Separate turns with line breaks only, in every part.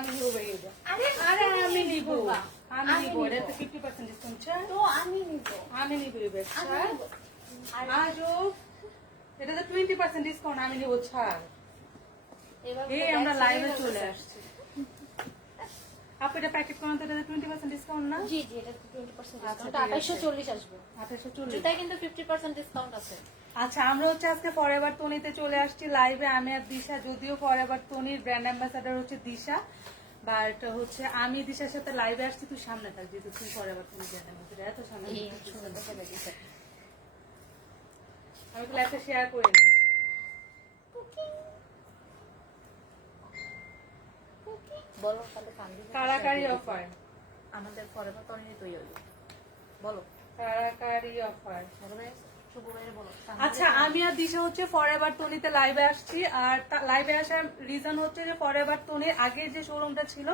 আমি নিবো
আরে
আরে আমি নিব। আমি
আমি
নিব। এটা তো ফিফটি পার্সেন্ট ডিসকাউন্ট ছাড়
তো আমি নিব।
আমি নিব এই ছাড়
নিব।
এটা তো টোয়েন্টি পার্সেন্ট ডিসকাউন্ট আমি নিব ছাড় এই আমরা লাইভে চলে আসছি। আপু এটা প্যাকেট করেন তো এটা ডিসকাউন্ট না?
জি জি এটা ডিসকাউন্ট আসবে। কিন্তু ফিফটি পার্সেন্ট ডিসকাউন্ট আছে।
আচ্ছা আমরা হচ্ছে আজকে ফরএভার তনিতে চলে আসছি লাইভে আমি আর দিশা যদিও ফরএভার তনির ব্র্যান্ড অ্যাম্বাসাডার হচ্ছে দিশা বাট হচ্ছে আমি দিশার সাথে লাইভে আসছি তুই সামনে থাক যেহেতু তুই ফরএভার তনি ব্র্যান্ড অ্যাম্বাসাডার এত সামনে। আমি তো লাইভটা শেয়ার করে নিই।
বলো তাহলে
কারাকারি অফার
আমাদের পরে তো অনেক তৈরি হলো। বলো।
কারাকারি অফার
বলো
আচ্ছা আমি আর দিশা হচ্ছে ফরএভার তনিতে লাইভে আসছি। আর লাইভে আসার রিজন হচ্ছে যে ফরএভার তনির আগে যে শোরুমটা ছিল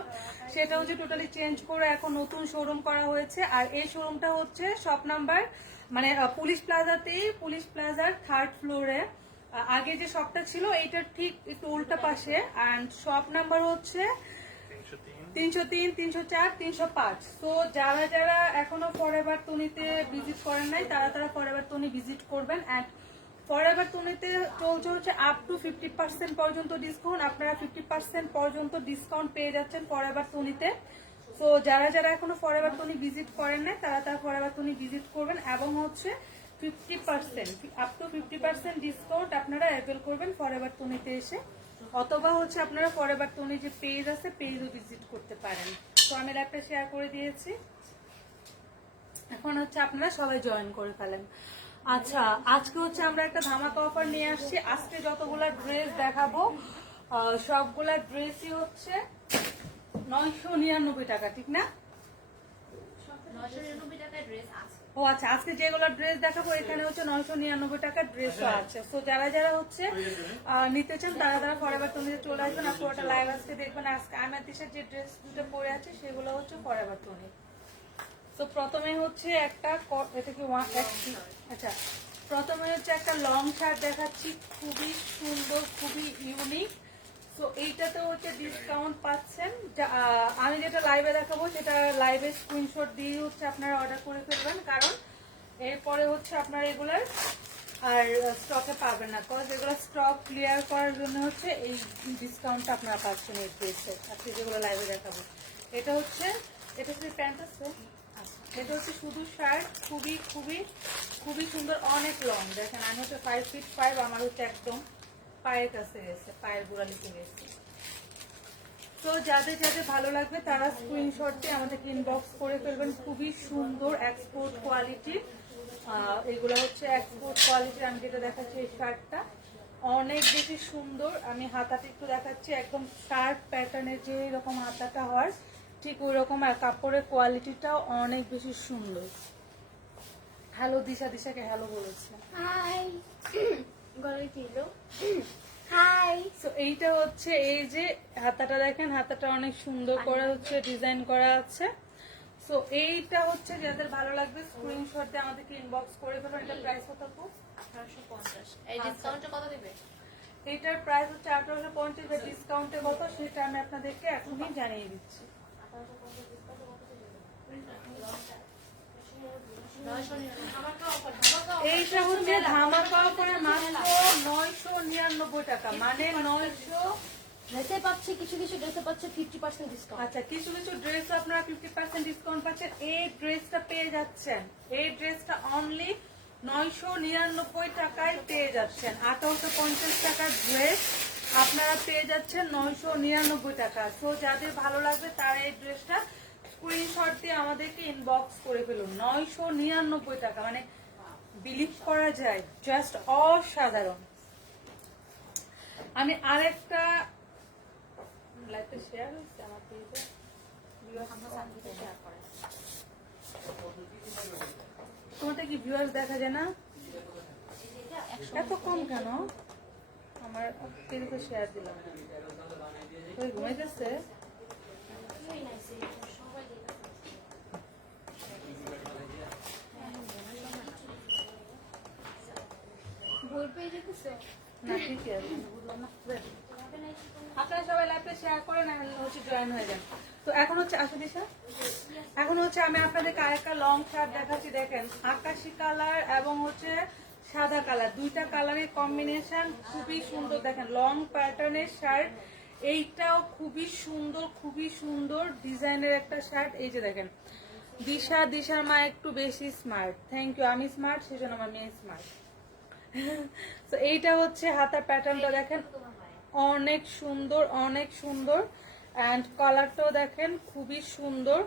সেটা হচ্ছে টোটালি চেঞ্জ করে এখন নতুন শোরুম করা হয়েছে। আর এই শোরুমটা হচ্ছে শপ নাম্বার মানে পুলিশ প্লাজাতেই পুলিশ প্লাজার থার্ড ফ্লোরে আগে যে শপটা ছিল এইটার ঠিক একটু উল্টা পাশে। অ্যান্ড শপ নাম্বার হচ্ছে তিনশো তিন, তিনশো চার, তিনশো পাঁচ। তো যারা যারা এখনও ফরএভার তনিতে ভিজিট করেন নাই, তারা তারা ফরএভার তনি ভিজিট করবেন অ্যান্ড ফরএভার তনিতে চলছে হচ্ছে আপ টু ফিফটি পার্সেন্ট পর্যন্ত ডিসকাউন্ট আপনারা ফিফটি পার্সেন্ট পর্যন্ত ডিসকাউন্ট পেয়ে যাচ্ছেন ফরএভার তনিতে তো যারা যারা এখনও ফরএভার তনি ভিজিট করেন নাই, তারা তারা ফরএভার তনি ভিজিট করবেন এবং হচ্ছে fifty percent up to fifty percent discount আপনারা অ্যাভেল করবেন ফরএভার তনিতে এসে। অথবা হচ্ছে আপনারা ফরএভার তনি যে পেজ আছে পেজও ভিজিট করতে পারেন। তো আমি ল্যাপটা শেয়ার করে দিয়েছি। এখন হচ্ছে আপনারা সবাই জয়েন করে ফেলেন। আচ্ছা আজকে হচ্ছে আমরা একটা ধামাকা অফার নিয়ে আসছি। আজকে যতগুলা ড্রেস দেখাবো সবগুলা ড্রেসই হচ্ছে নয়শো নিরানব্বই টাকা, ঠিক না?
নয়শো নিরানব্বই টাকায় ড্রেস আছে।
ও আচ্ছা আজকে যেগুলো ড্রেস দেখাবো, এখানে হচ্ছে নয়শো নিরানব্বই টাকার ড্রেসও আছে। তো যারা যারা হচ্ছে নিতে চান, তারা তারা ফরেভার টনিতে চলে আসবেন আর পুরোটা লাইভ আজকে দেখবেন আজকে আমার দেশের যে ড্রেস দুটো পরে আছে, সেগুলো হচ্ছে ফরেভার টনি তো প্রথমে হচ্ছে একটা এটা কি আচ্ছা প্রথমে হচ্ছে একটা লং শার্ট দেখাচ্ছি। খুবই সুন্দর, খুবই ইউনিক তো এইটাতে হচ্ছে ডিসকাউন্ট পাচ্ছেন। আমি যেটা লাইভে দেখাবো সেটা লাইভে স্ক্রিনশট দিয়ে হচ্ছে আপনারা অর্ডার করে ফেলবেন। কারণ এরপরে হচ্ছে আপনারা এগুলার আর স্টকে পাবেন না। বিকজ এগুলো স্টক ক্লিয়ার করার জন্য হচ্ছে এই ডিসকাউন্টটা আপনারা পাচ্ছেন এই ড্রেসে আজকে যেগুলো লাইভে দেখাবো। এটা হচ্ছে এটা হচ্ছে প্যান্ট আছে? আচ্ছা, এটা হচ্ছে শুধু শার্ট খুবই খুবই খুবই সুন্দর অনেক লং দেখেন আমি হচ্ছে ফাইভ ফিট ফাইভ আমার হচ্ছে একদম পায়ের কাছে গেছে, পায়ের গোড়ালিতে গেছে তো যাদের যাদের ভালো লাগবে তারা স্ক্রিনশট দিয়ে আমাদেরকে ইনবক্স করে ফেলবেন। খুবই সুন্দর এক্সপোর্ট কোয়ালিটির এগুলো হচ্ছে এক্সপোর্ট কোয়ালিটির আমি যেটা দেখাচ্ছি এই শার্টটা। অনেক বেশি সুন্দর। আমি হাতাটা একটু দেখাচ্ছি। একদম শার্ট প্যাটার্নের যে এরকম হাতাটা হয়, ঠিক ওই রকম কাপড়ের কোয়ালিটিটাও অনেক বেশি সুন্দর। হ্যালো দিশা, দিশাকে হ্যালো বলেছে।
হাই গলায় কি এলো হাই
তো এইটা হচ্ছে এই যে হাতাটা দেখেন হাতাটা অনেক সুন্দর করে হচ্ছে ডিজাইন করা আছে। তো এইটা হচ্ছে যাদের ভালো লাগবে স্ক্রিনশট দিয়ে আমাদেরকে ইনবক্স করে ফেলুন এটা প্রাইস কত আপু?
আঠারোশো পঞ্চাশ। এই ডিসকাউন্টে কত দিবে?
এইটার প্রাইস হচ্ছে আঠারোশো পঞ্চাশ ডিসকাউন্টে কত সেটা আমি আপনাদেরকে এখনই জানিয়ে দিচ্ছি। এইটা হচ্ছে ধামাকা করে মাত্র নয়শো নিরানব্বই টাকা। মানে নয়শো
ড্রেসে পাচ্ছে কিছু কিছু ড্রেসে পাচ্ছে ফিফটি পার্সেন্ট ডিসকাউন্ট
আচ্ছা কিছু কিছু ড্রেস আপনারা ফিফটি পার্সেন্ট ডিসকাউন্ট পাচ্ছেন। এই ড্রেসটা পেয়ে যাচ্ছেন। এই ড্রেসটা অনলি নয়শো নিরানব্বই টাকায় পেয়ে যাচ্ছেন। আঠারোশো পঞ্চাশ টাকার ড্রেস আপনারা পেয়ে যাচ্ছেন নয়শো নিরানব্বই টাকা। সো যাদের ভালো লাগবে তারা এই ড্রেসটা স্ক্রিনশট দিয়ে আমাদেরকে ইনবক্স করে ফেলুন। নয়শো নিরানব্বই টাকা মানে বিলিভ করা যায় জাস্ট অসাধারণ। আমি আরেকটা লাইফে শেয়ার হয়েছে আমার পেজে
সানভিতে শেয়ার করেন
তোমারটা কি ভিউয়ার্স দেখা যায় না? এত কম কেন? আমার পেজে শেয়ার দিলাম। ওই ঘুমাইতেছে
বই পেয়ে যেতেছে
না ঠিকই আছে বুঝলাম না বেশ। আপনারা সবাই লাইভে শেয়ার করেন হচ্ছে জয়েন হয়ে যান তো এখন হচ্ছে দিশা। এখন হচ্ছে, আমি লং শার্ট দেখাচ্ছি, দেখেন। আকাশি কালার এবং হচ্ছে সাদা কালার দুইটা কালারের কম্বিনেশন খুবই সুন্দর। দেখেন লং প্যাটার্নের শার্ট এইটাও খুবই সুন্দর খুবই সুন্দর ডিজাইনের একটা শার্ট এই যে দেখেন, দিশা, দিশার মা একটু বেশি স্মার্ট থ্যাংক ইউ আমি স্মার্ট সেজন্য আমার মেয়ে স্মার্ট তো এইটা হচ্ছে হাতার প্যাটার্নটা দেখেন। অনেক সুন্দর অনেক সুন্দর। অ্যান্ড কালারটাও দেখেন, খুবই সুন্দর।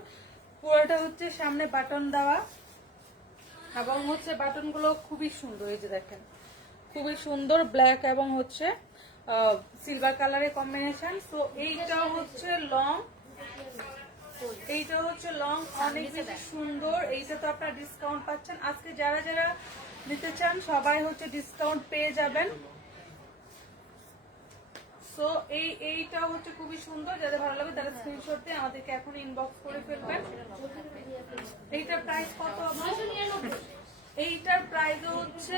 পুরোটা হচ্ছে সামনে বাটন দেওয়া। এবং হচ্ছে বাটনগুলো খুবই সুন্দর, এই যে দেখেন। খুবই সুন্দর ব্ল্যাক এবং হচ্ছে সিলভার কালারের কম্বিনেশন তো এইটা হচ্ছে লং এইটা হচ্ছে লং অনেক সুন্দর। এইটা তো আপনারা ডিসকাউন্ট পাচ্ছেন। আজকে যারা যারা নিতে চান, সবাই হচ্ছে ডিসকাউন্ট পেয়ে যাবেন। সো এই এইটা হচ্ছে খুবই সুন্দর, যাদের ভালো লাগে তারা স্ক্রিনশট দিয়ে আমাদেরকে এখন ইনবক্স করে ফেলবেন। এইটার প্রাইস কত এইটার প্রাইস হচ্ছে।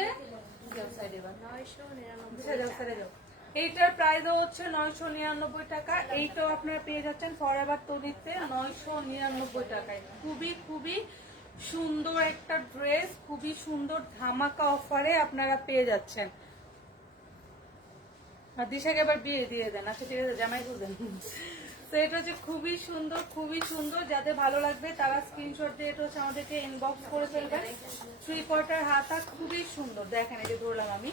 এইটার প্রাইস হচ্ছে নয়শো নিরানব্বই টাকা। এইটাও আপনারা পেয়ে যাচ্ছেন ফরএভার তৈরিতে নয়শো নিরানব্বই টাকায়। খুবই খুবই সুন্দর একটা ড্রেস, খুবই সুন্দর ধামাকা অফারে আপনারা পেয়ে যাচ্ছেন। আর দিশাকে এবার বিয়ে দিয়ে দেন। আচ্ছা ঠিক আছে, জামাই বুঝেন তো এটা হচ্ছে খুবই সুন্দর খুবই সুন্দর। যাদের ভালো লাগবে তারা স্ক্রিনশট দিয়ে এটা হচ্ছে আমাদেরকে ইনবক্স করে ফেলবেন। থ্রি কোয়ার্টার হাতা, খুবই সুন্দর। দেখেন, এই যে ধরলাম আমি।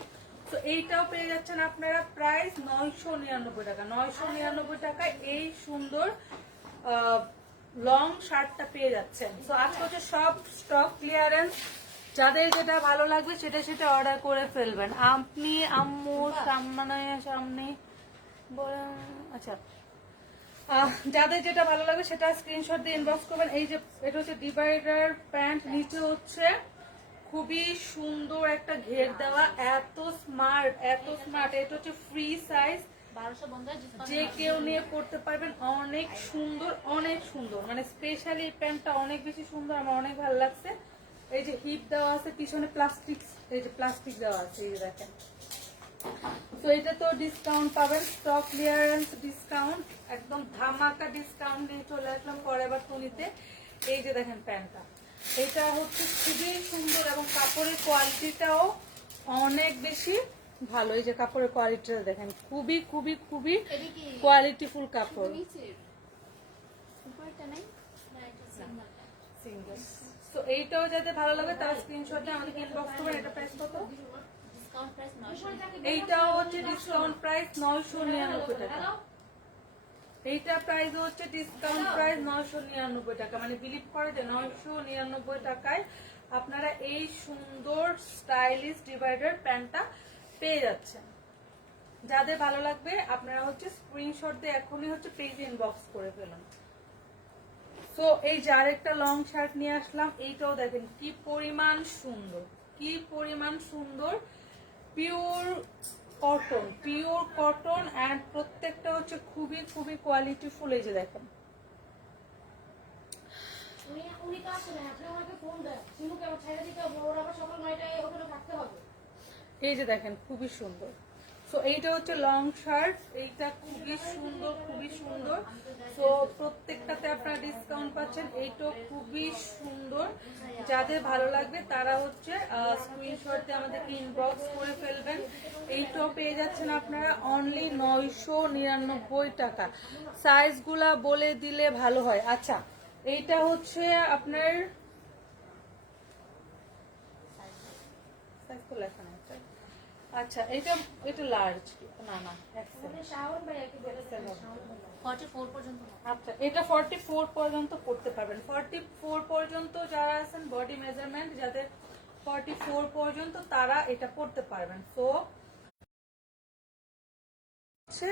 তো এইটাও পেয়ে যাচ্ছেন আপনারা প্রাইস নয়শো নিরানব্বই টাকা। নয়শো নিরানব্বই টাকায় এই সুন্দর লং শার্টটা পেয়ে যাচ্ছেন। তো আজকে হচ্ছে সব স্টক ক্লিয়ারেন্স যাদের যেটা ভালো লাগবে, সেটা সেটা অর্ডার করে ফেলবেন। আপনি, আম্মু, সামনে সামনে বলেন আচ্ছা। যাদের যেটা ভালো লাগবে, সেটা স্ক্রিনশট দিয়ে ইনবক্স করবেন। এই যে, এটা হচ্ছে ডিভাইডার প্যান্ট নিচে হচ্ছে খুবই সুন্দর একটা ঘের দেওয়া। এত স্মার্ট এত স্মার্ট এটা হচ্ছে ফ্রি সাইজ যে কেউ নিয়ে পড়তে পারবেন। অনেক সুন্দর অনেক সুন্দর। মানে স্পেশালি এই প্যান্টটা অনেক বেশি সুন্দর আমার অনেক ভালো লাগছে। এই যে হিপ দেওয়া আছে পিছনে প্লাস্টিক এই যে প্লাস্টিক দেওয়া আছে এই যে দেখেন। তো এটা তো ডিসকাউন্ট পাবেন স্টক ক্লিয়ারেন্স ডিসকাউন্ট একদম ধামাকা ডিসকাউন্ট নিয়ে চলে আসলাম পরে পরের টুনিতে। এই যে দেখেন প্যান্টটা। এটা হচ্ছে খুবই সুন্দর এবং কাপড়ের কোয়ালিটিটাও অনেক বেশি। ভালো এই যে কাপড়ের কোয়ালিটিটা দেখেন খুবই খুবই খুবই কোয়ালিটিফুল কাপড়। তো এইটাও যাতে ভালো লাগে তার স্ক্রিনশটে আমাদেরকে ইনবক্স করবেন এটা প্রাইস কত?
ডিসকাউন্ট প্রাইস নয়শো
এইটাও হচ্ছে ডিসকাউন্ট প্রাইস নয়শো নিরানব্বই টাকা। এইটা প্রাইস হচ্ছে ডিসকাউন্ট প্রাইস নয়শো নিরানব্বই টাকা। মানে বিলিভ করে যে নয়শো নিরানব্বই টাকায় আপনারা এই সুন্দর স্টাইলিশ ডিভাইডার প্যান্টটা পেয়ে যাচ্ছেন। যাদের ভালো লাগবে, আপনারা হচ্ছে স্ক্রিনশট দিয়ে এখনই হচ্ছে পেজ ইনবক্স করে ফেলুন। তো এই যে আরেকটা লং শার্ট নিয়ে আসলাম, এইটাও দেখেন কি পরিমাণ সুন্দর, কি পরিমাণ সুন্দর। Pure cotton pure cotton and প্রত্যেকটা হচ্ছে খুবই খুবই কোয়ালিটিফুল এই যে দেখেন।
উনি তো আসে না আপনি আমাকে ফোন দেন। সিনুকে আমার ছেড়ে দিতে হবে? ওর আবার সকাল নয়টায় ওখানে থাকতে হবে।
এই যে দেখেন, খুবই সুন্দর। সো এইটা হচ্ছে লং শার্ট এইটা খুবই সুন্দর খুবই সুন্দর। সো প্রত্যেকটাতে আপনারা ডিসকাউন্ট পাচ্ছেন, এইটাও খুবই সুন্দর। যাদের ভালো লাগবে, তারা হচ্ছে স্ক্রিনশট দিয়ে আমাদেরকে ইনবক্স করে ফেলবেন। এইটাও পেয়ে যাচ্ছেন আপনারা অনলি নয়শো নিরানব্বই টাকা। সাইজগুলা বলে দিলে ভালো হয়। আচ্ছা এইটা হচ্ছে আপনার লেখা। আচ্ছা এটা এটা লার্জ না না আচ্ছা এটা ফর্টি ফোর পর্যন্ত করতে পারবেন। ফর্টি ফোর পর্যন্ত যারা আছেন বডি মেজারমেন্ট যাদের ফর্টি ফোর পর্যন্ত তারা এটা করতে পারবেন। সো হচ্ছে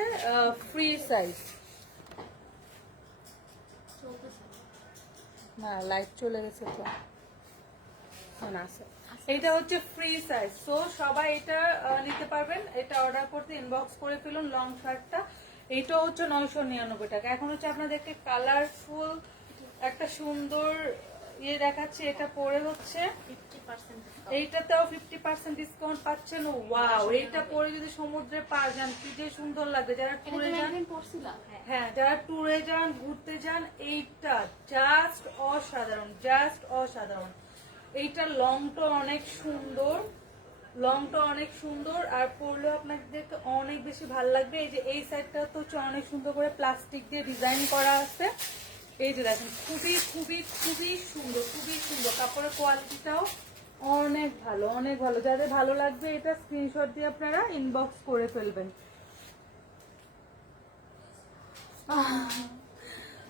ফ্রি সাইজ না লাইট চলে গেছে তো। না আছে। এটা হচ্ছে ফ্রি সাইজ সো সবাই এটা নিতে পারবেন। এটা অর্ডার করতে ইনবক্স করে ফেলুন লং শার্টটা এইটা হচ্ছে নয়শো নিরানব্বই টাকা। এখন হচ্ছে আপনাদেরকে কালারফুল একটা সুন্দর ইয়ে দেখাচ্ছি। এটা পরে হচ্ছে এইটাতেও ফিফটি পার্সেন্ট ডিসকাউন্ট পাচ্ছেন। ওয়াও এইটা পরে যদি সমুদ্রে পা যান কি যে সুন্দর লাগবে। যারা ট্যুরে যান হ্যাঁ। যারা ট্যুরে যান ঘুরতে যান এইটা জাস্ট অসাধারণ জাস্ট অসাধারণ। এইটা লংটা অনেক সুন্দর, লংটা অনেক সুন্দর, আর পরলেও আপনাদেরকে অনেক বেশি ভালো লাগবে। এই যে এই সাইডটা তো হচ্ছে অনেক সুন্দর করে প্লাস্টিক দিয়ে ডিজাইন করা আছে। এই যে দেখেন, খুবই খুবই খুবই সুন্দর খুবই সুন্দর। কাপড়ের কোয়ালিটিটাও অনেক ভালো অনেক ভালো। যাদের ভালো লাগবে এটা স্ক্রিনশট দিয়ে আপনারা ইনবক্স করে ফেলবেন।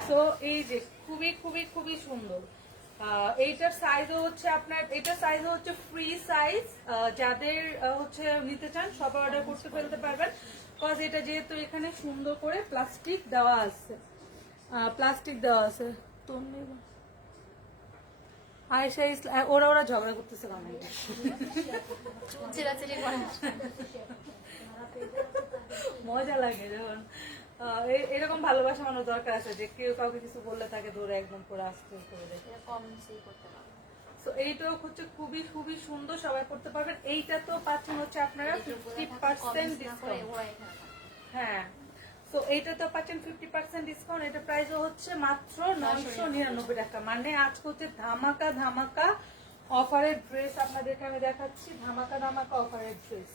তো এই যে, খুবই খুবই খুবই সুন্দর। এইটার সাইজও হচ্ছে আপনার এটার সাইজও হচ্ছে ফ্রি সাইজ যাদের হচ্ছে নিতে চান সবাই অর্ডার করতে ফেলতে পারবেন। কজ এটা যেহেতু এখানে সুন্দর করে প্লাস্টিক দেওয়া আছে। প্লাস্টিক দেওয়া আছে। তো। আয়েশা ইসলাম ওরা ওরা ঝগড়া করতেছে কমেন্টে মজা লাগে যখন। এ- এরকম ভালোবাসা মানুষ দরকার আছে যে কেউ কাউকে কিছু বললে তাকে ধরে একদম পুরো আস্তে করে দেয়।
এরকম করতে পারব
তো এইটাও হচ্ছে খুবই খুবই সুন্দর সবাই করতে পারবেন এইটা তো পাচ্ছেন হচ্ছে আপনারা ফিফটি পার্সেন্ট ডিসকাউন্ট
থাকে।
হ্যাঁ। তো এইটা তো পাচ্ছেন ফিফটি পার্সেন্ট ডিসকাউন্ট এটা প্রাইসও হচ্ছে মাত্র নয়শো নিরানব্বই টাকা। মানে আজকে হচ্ছে ধামাকা ধামাকা অফারের ড্রেস আপনাদেরকে আমি দেখাচ্ছি। ধামাকা ধামাকা অফারের ড্রেস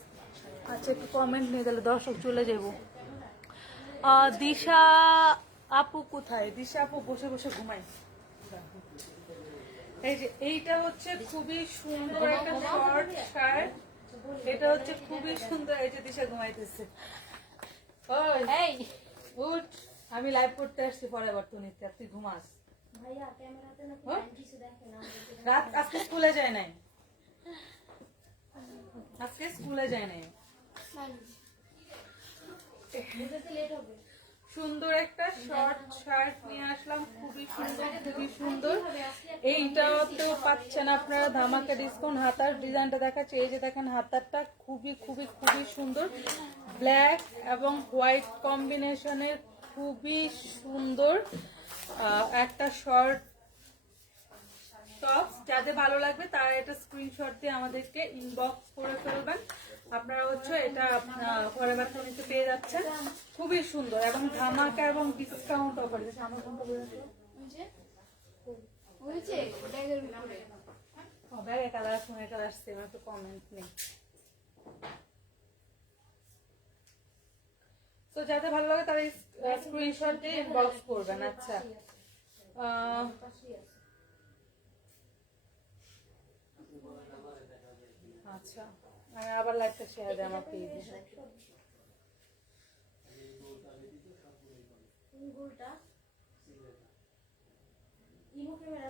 আচ্ছা একটু কমেন্ট নিয়ে গেলে দর্শক চলে যাব। দিশা আপু কোথায়? দিশা আপু বসে বসে ঘুমাই এই যে এইটা হচ্ছে খুবই সুন্দর একটা শর্ট শার্ট এটা হচ্ছে খুবই সুন্দর এই যে দিশা ঘুমাইতেছে।
এই।
উঠ আমি লাইভ করতে আসছি পরে বর্তমানে তুই ঘুমাস। রাত আজকে স্কুলে যায় নাই। আজকে স্কুলে যায় নাই। সুন্দর একটা শর্ট শার্ট নিয়ে আসলাম, খুবই সুন্দর খুবই সুন্দর। এইটাও তো পাচ্ছেন আপনারা, ধামাকা ডিসকাউন্ট হাতার ডিজাইনটা দেখাচ্ছে। এই যে দেখেন, হাতারটা খুবই খুবই খুবই সুন্দর। ব্ল্যাক এবং হোয়াইট কম্বিনেশনের খুবই সুন্দর একটা শর্ট টপস যাদের ভালো লাগবে, তারা এটা স্ক্রিনশট দিয়ে আমাদেরকে ইনবক্স করে ফেলবেন। আপনারা হচ্ছে এটা ঘরে বাচ্চা পেয়ে যাচ্ছেন। খুবই সুন্দর এবং ধামাকা এবং ডিসকাউন্ট অফার আমার কোনটা বলেছে
হয়েছে? ব্যাগের ভিতরে
ব্যাগে কালার ফোনে কালার আসছে আমার তো কমেন্ট নেই। তো যাদের ভালো লাগে তারা স্ক্রিনশট দিয়ে ইনবক্স করবেন আচ্ছা। আচ্ছা। আমি আবার লাইভটা শেয়ার দেয় আমার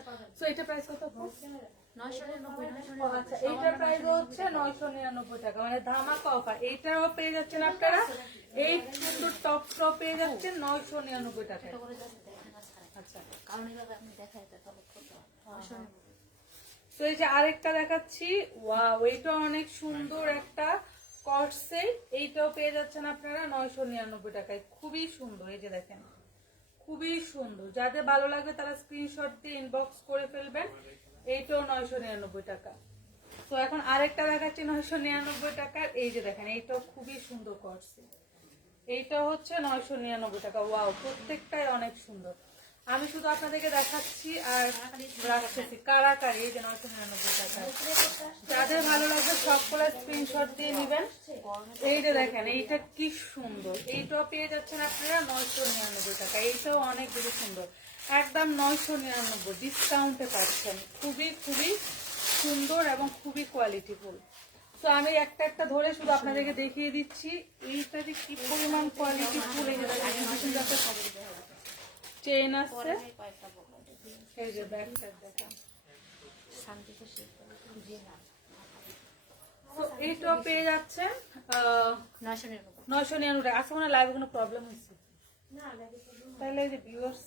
পাবেন।
তো এটা প্রাইস কত আচ্ছা এইটার প্রাইস হচ্ছে নয়শো নিরানব্বই টাকা। মানে ধামাকা অফার এইটারও পেয়ে যাচ্ছেন আপনারা? এই সুন্দর টপটাও পেয়ে যাচ্ছেন নয়শো নিরানব্বই আচ্ছা।
কারণ এভাবে আপনি নয়শো
তো এই যে আরেকটা দেখাচ্ছি। ওয়াও এইটা অনেক সুন্দর একটা কটসেট এইটাও পেয়ে যাচ্ছেন আপনারা নয়শো নিরানব্বই টাকায়। খুবই সুন্দর, এই যে দেখেন। খুবই সুন্দর। যাদের ভালো লাগবে তারা স্ক্রিনশট দিয়ে ইনবক্স করে ফেলবেন। এইটাও নয়শো নিরানব্বই টাকা। তো এখন আরেকটা দেখাচ্ছি নয়শো নিরানব্বই টাকার। এই যে দেখেন, এইটাও খুবই সুন্দর করছে এইটা হচ্ছে নয়শো নিরানব্বই টাকা। ওয়াও প্রত্যেকটাই অনেক সুন্দর। আমি শুধু আপনাদেরকে দেখাচ্ছি আর রাখতেছি। কারাকারি যে নয়শো নিরানব্বই টাকা। যাদের ভালো লাগবে সবগুলো স্ক্রিনশট দিয়ে নেবেন। এই যে দেখেন, এইটা কি সুন্দর। এইটাও পেয়ে যাচ্ছেন আপনারা নয়শো নিরানব্বই টাকা। এইটাও অনেক বেশি সুন্দর। একদম নয়শো নিরানব্বই ডিসকাউন্টে পাচ্ছেন। খুবই খুবই সুন্দর এবং খুবই কোয়ালিটিফুল তো আমি একটা একটা ধরে শুধু আপনাদেরকে দেখিয়ে দিচ্ছি। এইটা যে কি পরিমাণ কোয়ালিটিফুল এই যে চেন এই যে তো এইটাও পেয়ে যাচ্ছেন
নয়শো নিরানব্বই।
আজকে মনে লাইভে কোনো প্রবলেম হয়েছে?
না ব্যাগে প্রবলেম
তাহলে এই যে ভিউয়ার্স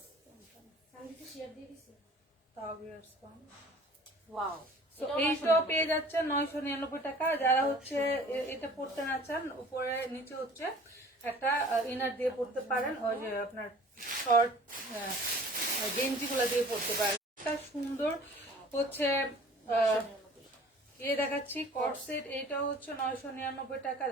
শান্তিতে শেয়ার দিয়ে দিছি।
তাও ভিউয়ার্স কম
ওয়াও
তো এইটাও পেয়ে যাচ্ছে নয়শো নিরানব্বই টাকা। যারা হচ্ছে এটা পড়তে না চান উপরে নিচে হচ্ছে। একটা ইনার দিয়ে পড়তে পারেন, ওই যে আপনার শর্ট গেঞ্জি গুলা দিয়ে পড়তে পারেন। একটা সুন্দর হচ্ছে ইয়ে দেখাচ্ছি কট সেট এইটাও হচ্ছে নয়শো নিরানব্বই টাকা।